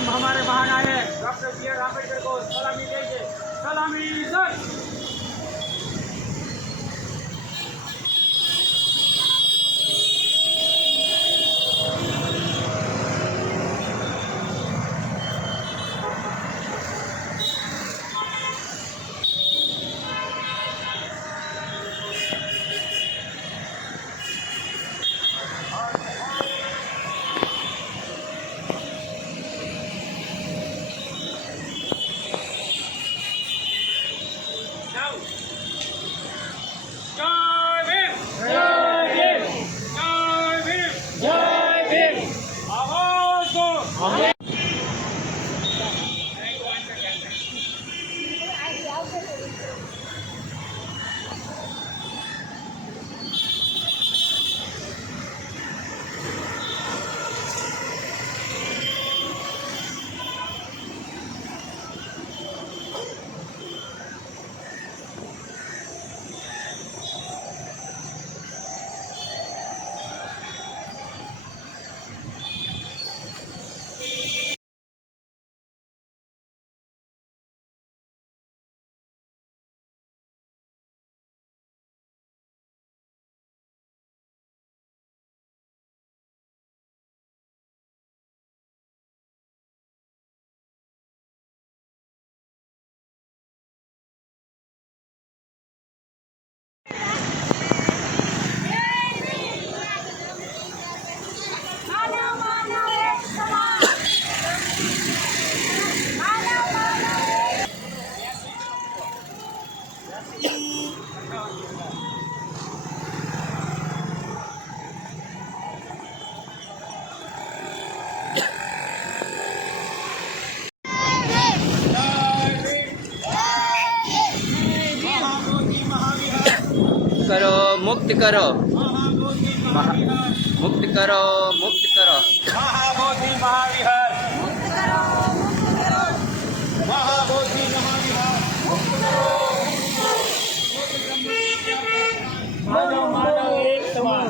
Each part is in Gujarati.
हम हमारे महानायक डॉक्टर बी आर आम्बेडकर को सलामी देंगे। सलामी सर। करो मुक्त करो मुक्त करो मुक्त करो महाबोधि महाविहार महाबोधि महाविहार मानव मानव एक समान।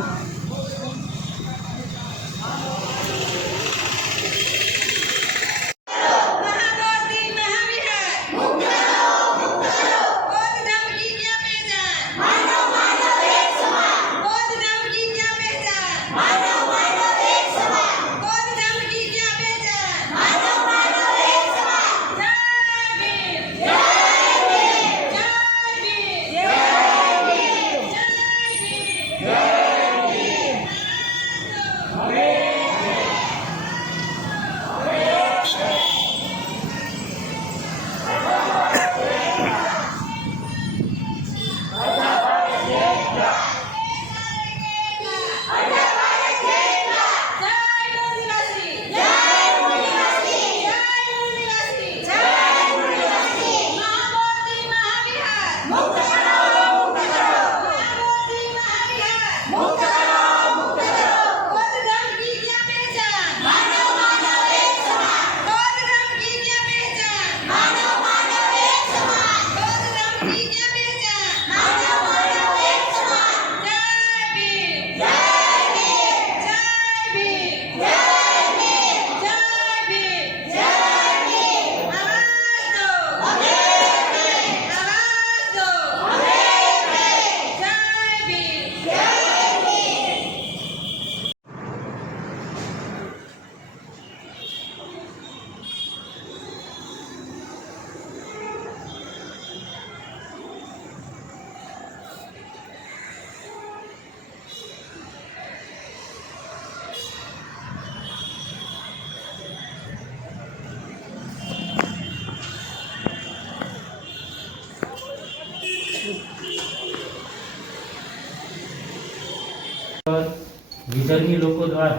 વિધર્મી લોકો દ્વારા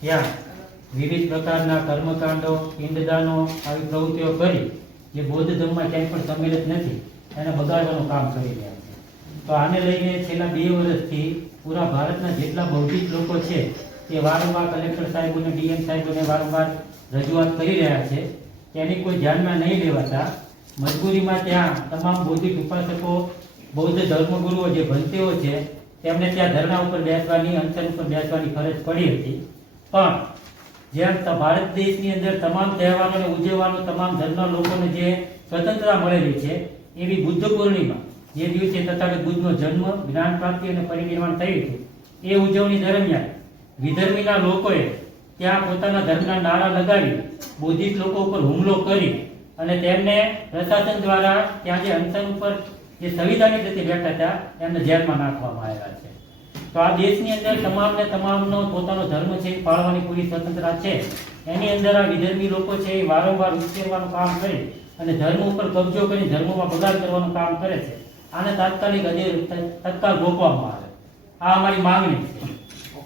ત્યાં વિવિધ પ્રકારના કર્મકાંડો પિંડદાનો આવી પ્રવૃત્તિઓ કરી જે બૌદ્ધ ધર્મમાં ક્યાંય પણ સંમેલિત નથી એને બગાડવાનું કામ કરી રહ્યા છે। તો આને લઈને છેલ્લા 2 વર્ષથી પૂરા ભારતના જેટલા બૌદ્ધિક લોકો છે તે વારંવાર કલેક્ટર સાહેબોને ડીએમ સાહેબોને વારંવાર રજૂઆત કરી રહ્યા છે। તેની કોઈ ધ્યાનમાં નહીં લેવાતા મજબૂરીમાં ત્યાં તમામ બૌદ્ધિક ઉપાસકો બૌદ્ધ ધર્મગુરુઓ જે ભંતેઓ છે તેમને ત્યાં ધરણા ઉપર બેસવાની અનશન ઉપર બેસવાની ફરજ પડી હતી। પણ જેમ ભારત દેશની અંદર તમામ તહેવારોને ઉજવવાનો તમામ ધર્મના લોકોને જે સ્વતંત્રતા મળેલી છે, એવી બુદ્ધ પૂર્ણિમા જે દિવસે તથાગત બુદ્ધનો જન્મ, જ્ઞાન પ્રાપ્તિ અને પરિનિર્વાણ થયું હતું, એ ઉજવણી દરમિયાન વિધર્મીના લોકોએ ત્યાં પોતાના ધર્મના નારા લગાવી બૌદ્ધિક લોકો ઉપર હુમલો કરી અને તેમને પ્રશાસન દ્વારા ત્યાં જે અનશન ઉપર જે સંવિધાનિક રીતે બેઠા હતા એમને જેલમાં નાખવામાં આવ્યા છે. તો આ દેશની અંદર તમામને તમામનો પોતાનો ધર્મ છે એ પાળવાની પૂરી સ્વતંત્રતા છે. એની અંદર આ વિધર્મી લોકો છે એ વારંવાર ઉશ્કેરવાનું કામ કરે અને ધર્મ ઉપર કબજો કરી ધર્મમાં બગાડ કરવાનું કામ કરે છે. આને તાત્કાલિક તત્કાલ રોકવામાં આવે, આ અમારી માંગણી છે.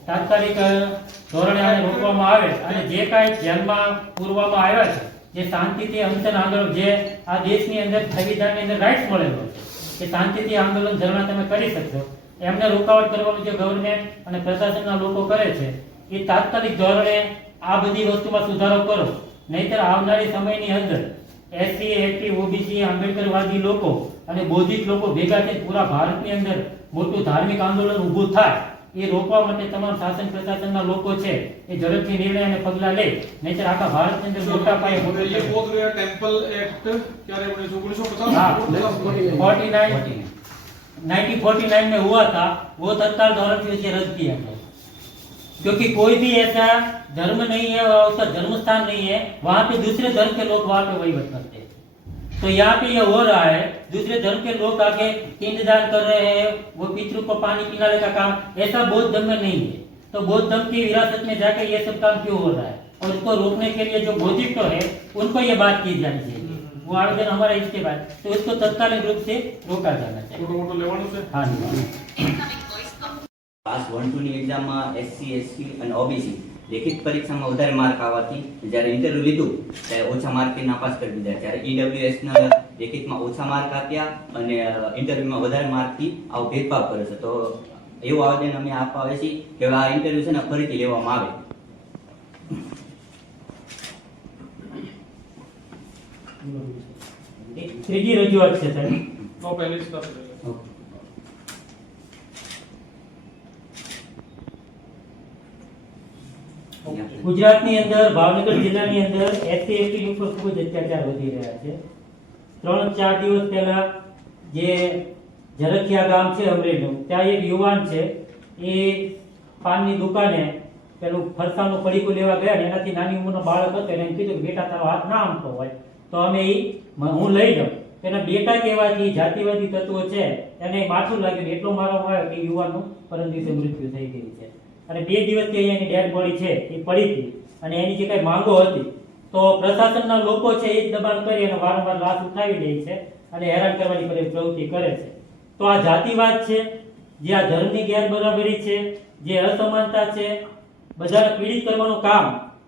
તાત્કાલિક ધોરણે આને રોકવામાં આવે અને જે કાંઈ જેલમાં પૂરવામાં આવ્યા છે, જે શાંતિથી અનશન આંદોલન, જે આ દેશની અંદર સંવિધાનની અંદર રાઇટ્સ મળેલો છે કે શાંતિથી આંદોલન ધરણા તમે કરી શકશો, એમને રોકાવટ કરવાનું જે ગવર્મેન્ટ અને પ્રશાસનના લોકો કરે છે, એ તાત્કાલિક ધોરણે આ બધી વસ્તુમાં સુધારો કરો. નહીંતર આવનારી સમયની અંદર એસસી, એસટી, ઓબીસી, આંબેડકરવાદી લોકો અને બૌદ્ધિક લોકો ભેગા થઈને પૂરા ભારતની અંદર મોટું ધાર્મિક આંદોલન ઊભું થાય, એ રોકવા માટે તમામ શાસન પ્રશાસનના લોકો છે એ ઝડપથી નિર્ણય અને પગલાં લે. નહીંતર આખા ભારતની અંદર મોટા પાયે ये बोध गया टेंपल एक्ट क्या रे 1950 हाँ, 1949 में हुआ था, वो तत्काल दौरान से उसे रद्द किया गया, क्योंकि कोई भी ऐसा धर्म नहीं है और उसका जन्म स्थान नहीं है, वहाँ पे दूसरे धर्म के लोग वहाँ पे वहीवट करते हैं. तो यहाँ पे ये हो रहा है, दूसरे धर्म के लोग आके पिंडदान कर रहे हैं, वो पितरों को पानी पिलाने का काम, ऐसा बौद्ध धर्म में नहीं है. तो बौद्ध धर्म की विरासत में जाके ये सब काम क्यों हो रहा है, और इसको रोकने के लिए जो बौद्धिस्ट है उनको ये बात की जानी चाहिए. वो आवेदन हमारा इसके बाद, तो इसको तत्कालिक रूप से रोका जाना चाहिए. छोटो मोटो लेवानो છે. हाँ जी. ક્લાસ 1-2 ની એક્ઝામમાં એસસી, એસટી અને ઓબીસી લેખિત પરીક્ષામાં વધારે માર્ક આવવાથી જ્યારે ઇન્ટરવ્યુ લીધું ત્યારે ઓછા માર્કથી નાપાસ કરી દીધા. ત્યારે ઈડબ્લ્યુએસના લેખિતમાં ઓછા માર્ક આપ્યા અને ઇન્ટરવ્યુમાં વધારે માર્કથી આવો ભેદભાવ કરે છે. તો એવું આવેદન અમે આપવા આવે છે કે આ ઇન્ટરવ્યુ છે ને ફરીથી લેવામાં આવે. ત્રીજી રજૂઆત છે સાહેબ. નો પહેલી સ્તર ગુજરાતની અંદર ભાવનગર જિલ્લાની અંદર એસસી એસટી ઉપર ખૂબ જ અત્યાચાર વધી રહ્યા છે. 3-4 દિવસ પહેલા જે ઝરખિયા ગામ છે અમરેલીનું, ત્યાં એક યુવાન છે એ પાનની દુકાને પેલું ફરસાણનું પડીકું લેવા ગયા ને એનાથી નાની ઉંમરનો બાળક હતો એને એમ કીધું કે બેટા તારો હાથ ના આમતો હોય તો અમે હું લઈ જાઉં. એના બેટા કહેવાથી જાતિવાદી તત્વો છે એને માથું લાગ્યું, એટલો મારવામાં આવ્યો કે યુવાનનું પરમ દિવસે મૃત્યુ થઈ ગયું છે. અને 2 દિવસથી અહીંયાની ડેડ બોડી છે એ પડી હતી અને એની જે કઈ માંગો હતી તો પ્રશાસનના લોકો છે એ જ દબાણ કરી અને વારંવાર લાશ ઉઠાવી દે છે અને હેરાન કરવાની પ્રવૃત્તિ કરે છે. તો આ જાતિવાદ છે, જે આ ધર્મની ગેરબરાબરી છે, જે અસમાનતા છે, બધાને પીડિત કરવાનું કામ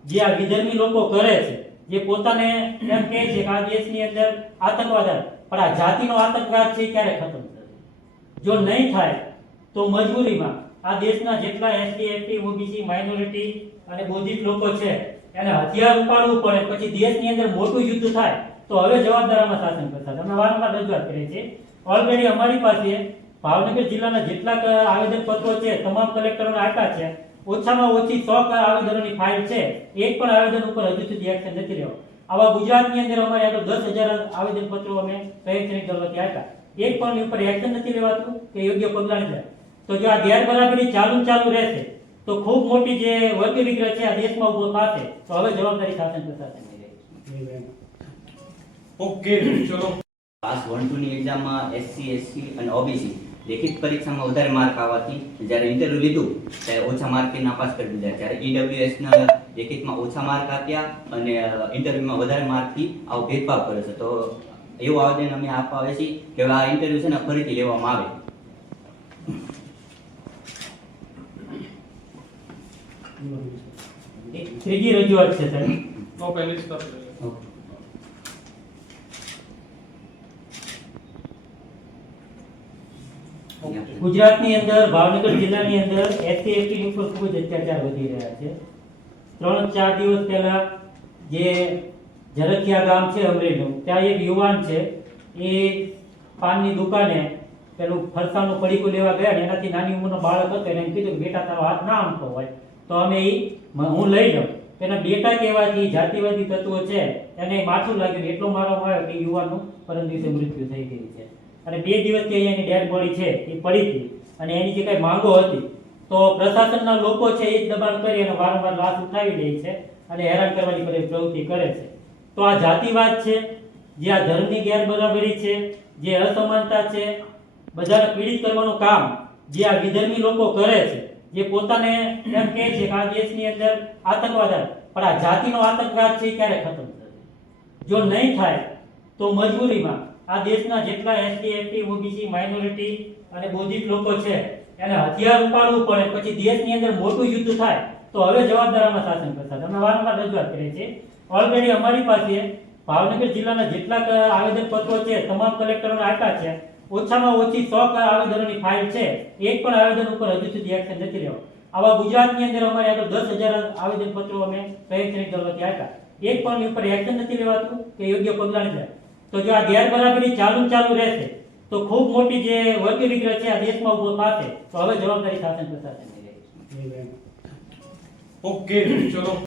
જે આ વિધર્મી લોકો કરે છે, જે પોતાને એમ કહે છે કે આ દેશની અંદર આતંકવાદ આવે, પણ આ જાતિનો આતંકવાદ છે એ ક્યારે ખતમ થશે? જો નહીં થાય તો મજબૂરીમાં આ દેશના જેટલા એસટી, એસટી, ઓબીસી, માઇનોરિટી અને બૌદ્ધિક લોકો છે એને હથિયાર ઉપાડવું પડે, પછી દેશની અંદર મોટું યુદ્ધ થાય. તો હવે જવાબદારમાં શાસન કરતા અમે વારંવાર રજૂઆત કરી છે. ઓલરેડી અમારી પાસે ભાવનગર જિલ્લાના જેટલા આવેદન પત્રો છે તમામ કલેક્ટરોને આપ્યા છે. ઓછામાં ઓછી 100 આવેદનોની ફાઇલ છે. એક પણ આવેદન ઉપર હજુ સુધી એક્શન નથી લેવા. આવા ગુજરાતની અંદર અમારે આગળ 10,000 આવેદન પત્રો અમે શૈક્ષણિક દળોથી આપ્યા, એક પણ ઉપર એક્શન નથી લેવાતું કે યોગ્ય પગલાં નથી. તો જો આ ગેરબરાબરી ચાલુ રહેશે તો ખૂબ મોટી જે વર્ગ વિગ્રહ છે આ દેશમાં ઉભો થશે. તો હવે જવાબદારી શાસન પ્રશાસનની રહેશે. ઓકે ચલો. ક્લાસ 1-2 ની એક્ઝામમાં એસસી, એસટી અને ઓબીસી લેખિત પરીક્ષામાં વધારે માર્ક આવવાથી જ્યારે ઇન્ટરવ્યુ લીધું ત્યારે ઓછા માર્કથી નાપાસ કરી દીધા. ત્યારે ઈડબ્લ્યુએસના લેખિતમાં ઓછા માર્ક આપ્યા અને ઇન્ટરવ્યુમાં વધારે માર્કથી આવો ભેદભાવ કરે છે. તો એવું આવેદન અમે આપવા આવે છે કે આ ઇન્ટરવ્યુ છે ને ફરીથી લેવામાં આવે. ત્રીજી રજૂઆત છે સાહેબ. નો પહેલી સ્તર ગુજરાતની અંદર ભાવનગર જિલ્લાની અંદર એસસી એસટી ઉપર ખૂબ જ અત્યાચાર વધી રહ્યા છે. 3-4 દિવસ પહેલા જે ઝરખિયા ગામ છે અમરેલીનું, ત્યાં એક યુવાન છે એ પાનની દુકાને પેલું ફરસાણનું પડીકું લેવા ગયા ને એનાથી નાની ઉંમરનો બાળક હતો એને એમ કીધું કે બેટા તારો હાથ ના આમતો હોય તો અમે હું લઈ જાઉં. તેના બેટા કહેવાથી જાતિવાદી તત્વો છે એને માથું લાગ્યું એટલો મારવામાં આવ્યો કે યુવાનનું પરમ દિવસે મૃત્યુ થઈ ગયું છે. અને 2 દિવસથી અહીંયાની ડેડ બોડી છે એ પડી હતી અને એની જે કઈ માંગો હતી તો પ્રશાસનના લોકો છે એ જ દબાણ કરી અને વારંવાર લાશ ઉઠાવી દે છે અને હેરાન કરવાની પ્રવૃત્તિ કરે છે. તો આ જાતિવાદ છે, જે આ ધર્મની ગેરબરાબરી છે, જે અસમાનતા છે, બધાને પીડિત કરવાનું કામ જે આ વિધર્મી લોકો કરે છે, જે પોતાને એમ કહે છે કે આ દેશની અંદર આતંકવાદ આવે, પણ આ જાતિનો આતંકવાદ છે એ ક્યારે ખતમ થશે? જો નહીં થાય તો મજબૂરીમાં આ દેશના જેટલા એસટી, એસટી, ઓબીસી, માઇનોરિટી અને બૌદ્ધિક લોકો છે એને હથિયાર ઉપાડવું પડે, પછી દેશની અંદર મોટું યુદ્ધ થાય તો હવે જવાબદારમાં શાસન કરતા. અમે વારંવાર રજૂઆત કરી છે. ઓલરેડી અમારી પાસે ભાવનગર જિલ્લાના જેટલા આવેદન પત્રો છે તમામ કલેક્ટરોને આપ્યા છે. ઓછામાં ઓછી 100 આવેદનોની ફાઇલ છે. એક પણ આવેદન ઉપર હજુ સુધી એક્શન નથી લેવા. આવા ગુજરાતની અંદર અમારે આગળ 10,000 આવેદન પત્રો અમે શહેરી દળોથી આપ્યા. એક પણ ઉપર એક્શન નથી લેવાતું કે યોગ્ય પગલાં નથી. તો જો આ ગેરબરાબરી ચાલુ રહેશે તો ખૂબ મોટી જે વર્ગ વિગ્રહ છે આ દેશમાં ઉભો થશે. તો હવે જવાબદારી શાસન પ્રશાસનની રહેશે. ઓકે, ચલો.